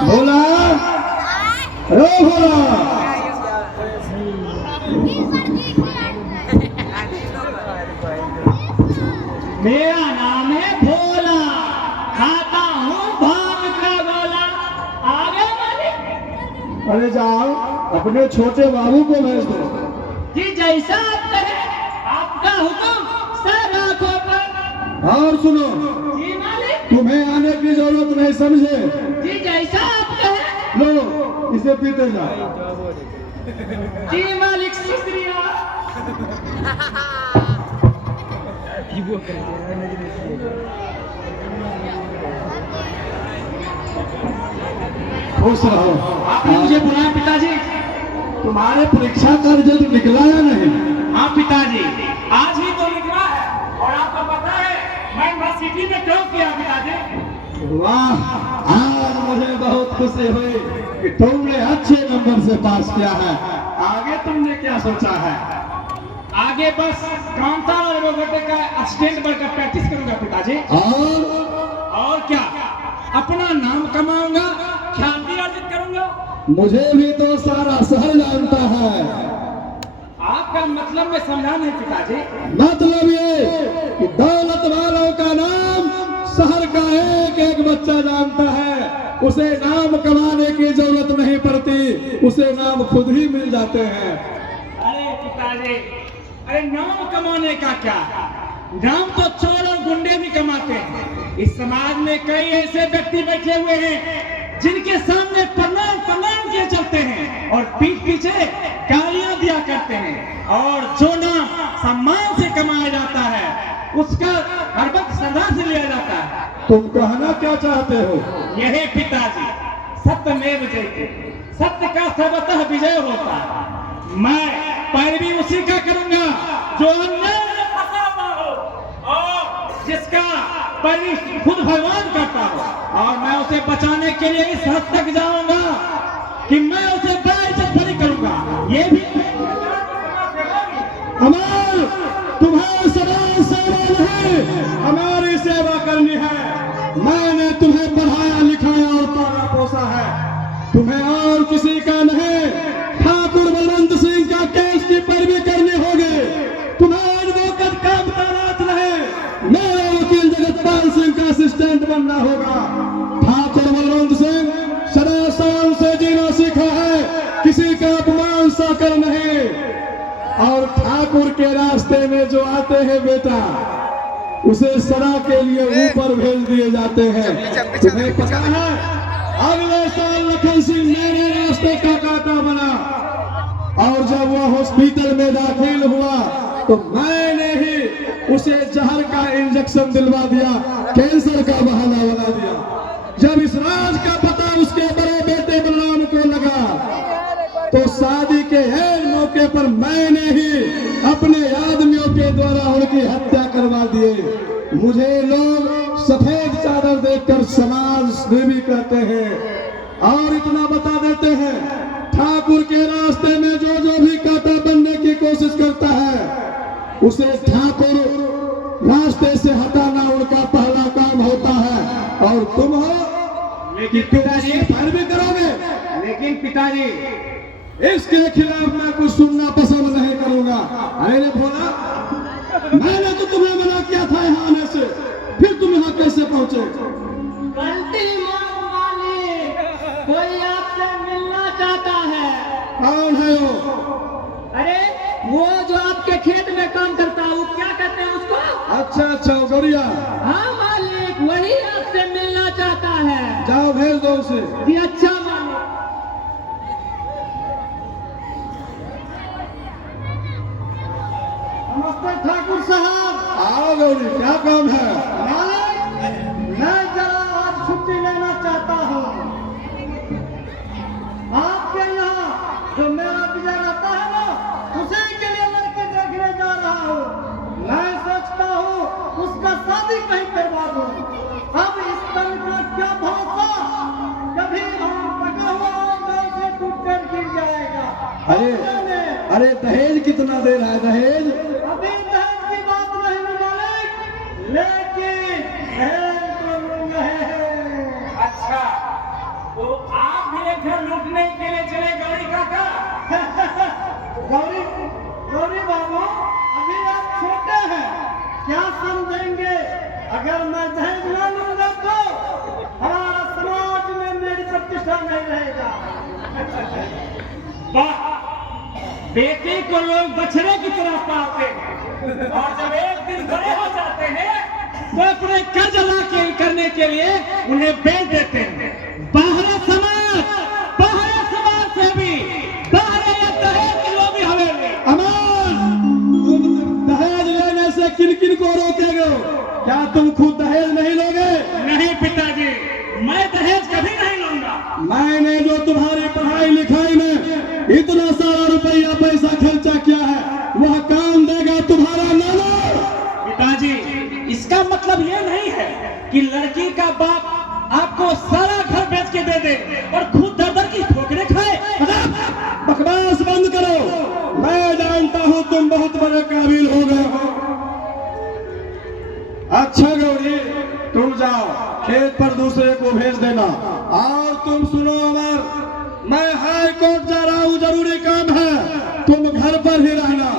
भोला, रो भोला। मेरा नाम है भोला, खाता हूँ भांग का गोला। आगे मालिक। अरे जाओ अपने छोटे बाबू को भेज दो। जी जैसा आप कहे, आपका हुक्म सर आंखों पर। और सुनो, जी मालिक। तुम्हें आने की जरूरत नहीं, समझे? जी जैसा आप कहे। लो इसे पीते जाओ। जी मालिक शुक्रिया। खुश रहो। आपने मुझे बुलाया पिताजी? तुम्हारे परीक्षा का रिजल्ट निकला या नहीं? हाँ पिताजी, आज ही तो निकला है। और आपको पता है मैं यूनिवर्सिटी में टॉप किया पिताजी। वाह, आज मुझे बहुत खुशी हुई कि तुमने अच्छे नंबर से पास किया है। आगे तुमने क्या सोचा है? आगे बस काउंटर और रोबोटिक का असिस्टेंट बनकर प्रैक्टिस करूंगा पिताजी। और क्या, अपना नाम कमाऊंगा, ख्याति अर्जित करूंगा। मुझे भी तो सारा शहर जानता है। आपका मतलब मैं समझा नहीं पिताजी। मतलब ये कि दौलत वालों का नाम शहर का एक एक बच्चा जानता है। उसे नाम कमाने की जरूरत नहीं पड़ती, उसे नाम खुद ही मिल जाते हैं। अरे पिताजी, अरे नाम कमाने का क्या, नाम तो चोर और गुंडे भी कमाते हैं। इस समाज में कई ऐसे व्यक्ति बैठे हुए हैं जिनके सामने प्रणाम प्रणाम किए चलते हैं और पीठ पीछे गालियां दिया करते हैं। और जो नाम सम्मान से कमाया जाता है उसका हर वक्त सदा से लिया जाता है। तुम कहना क्या चाहते हो? यही पिताजी, सत्यमेव जयते, सत्य का सर्वतः विजय होता है। मैं पैरवी उसी का करूंगा जो अन्याय में फंसा हुआ हो और जिसका पैरवी खुद भगवान करता हो। और मैं उसे बचाने के लिए इस हद तक जाऊंगा कि मैं उसे बड़ा इज्जत भरी करूंगा। ये भी अमर, तुम्हें सदा सेवा नहीं, हमारी सेवा करनी है। मैंने तुम्हें पढ़ाया लिखाया और पाला पोसा है, तुम्हें और किसी का नहीं। ठाकुर बलवंत सिंह का केस की पैरवी करनी होगी। तुम्हें एडवोकेट का तैनात नहीं, मेरे वकील जगतपाल सिंह का असिस्टेंट बनना होगा। ठाकुर बलवंत सिंह सदा शान से जीना सीखा है, किसी का अपमान सहकर नहीं। और ठाकुर के रास्ते में जो आते हैं बेटा, उसे सदा के लिए ऊपर भेज दिए जाते हैं। तुम्हें पता है अगले साल लखन सिंह मेरे रास्ते का कांटा बना और जब वह हॉस्पिटल में दाखिल हुआ तो मैंने ही उसे जहर का इंजेक्शन दिलवा दिया, कैंसर का बहाना बना दिया। जब इस राज का पता उसके बड़े बेटे बलराम को लगा तो शादी के एक मौके पर मैंने ही अपने आदमियों के द्वारा उनकी हत्या करवा दिए। मुझे लोग सफेद चादर देखकर समाज सेवी कहते हैं। और इतना बता देते हैं, ठाकुर के रास्ते में जो जो भी कांटा बनने की कोशिश करता है उसे ठाकुर रास्ते से हटाना उनका पहला काम होता है। और तुम हो, लेकिन पिताजी, पैरवी करोगे। लेकिन पिताजी, इसके खिलाफ मैं कुछ सुनना पसंद नहीं करूंगा। अरे भोला, मैंने तो तुम्हें मना किया था यहाँ आने से, फिर तुम यहाँ कैसे पहुंचे? गलती माफ मालिक, कोई आपसे मिलना चाहता है। कौन है वो? अरे वो जो आपके खेत में काम करता है, वो क्या कहते हैं उसको? अच्छा अच्छा, गौरिया। हाँ मालिक, वही आपसे मिलना चाहता है। जाओ भेज दो उसे। जी अच्छा मालिक। नमस्ते ठाकुर साहब। आओ गौरी, क्या काम है? मैं जरा आज छुट्टी लेना चाहता हूँ। आपके यहाँ जो मेरा विजय रहता है ना, उसी के लिए लड़के देखने जा रहा हूँ। मैं सोचता हूँ उसका शादी कहीं करवा दूँ। अब इस तन का क्या भरोसा, कभी हम पका हुआ आम से टूट कर गिर जाएगा। अरे दहेज कितना दे रहा है? दहेज अभी दहेज की बात नहीं मालिक, लेकिन दहेज तो मिल रहे हैं। अच्छा, तो आप भी एक घर लूटने के लिए चले गौरी काका? गौरी गौरी बाबू, अभी आप छोटे हैं, क्या समझेंगे? अगर मैं दहेज न लूंगा तो हमारा समाज में मेरी प्रतिष्ठा नहीं रहेगा। वाह, बेटे को लोग बछड़े की तरह पालते हैं और जब एक दिन बड़े हो जाते हैं तो अपने कर्ज अदा करने के लिए उन्हें बेच देते हैं। बाहर समाज से भी बाहर या दहेज की लोभी हवेली। अमर, तुम दहेज लेने से किन किन को रोकेगे? क्या तुम खुद दहेज नहीं लोगे? नहीं पिताजी, मैं दहेज कभी नहीं लूंगा। मैंने जो तुम्हारी पढ़ाई लिखाई में इतना सारा रुपया पैसा खर्चा किया है, वह काम देगा तुम्हारा नाना? पिताजी, इसका मतलब ये नहीं है कि लड़की का बाप आपको सारा घर बेच के दे दे और खुद दर की ठोकरें खाए। बकवास बंद करो। मैं जानता हूँ तुम बहुत बड़े काबिल हो गए हो। अच्छा गौरी, तुम जाओ, खेत पर दूसरे को भेज देना। और तुम सुनो अमर, मैं हाई कोर्ट जा रहा हूँ, जरूरी काम है, तुम घर पर ही रहना।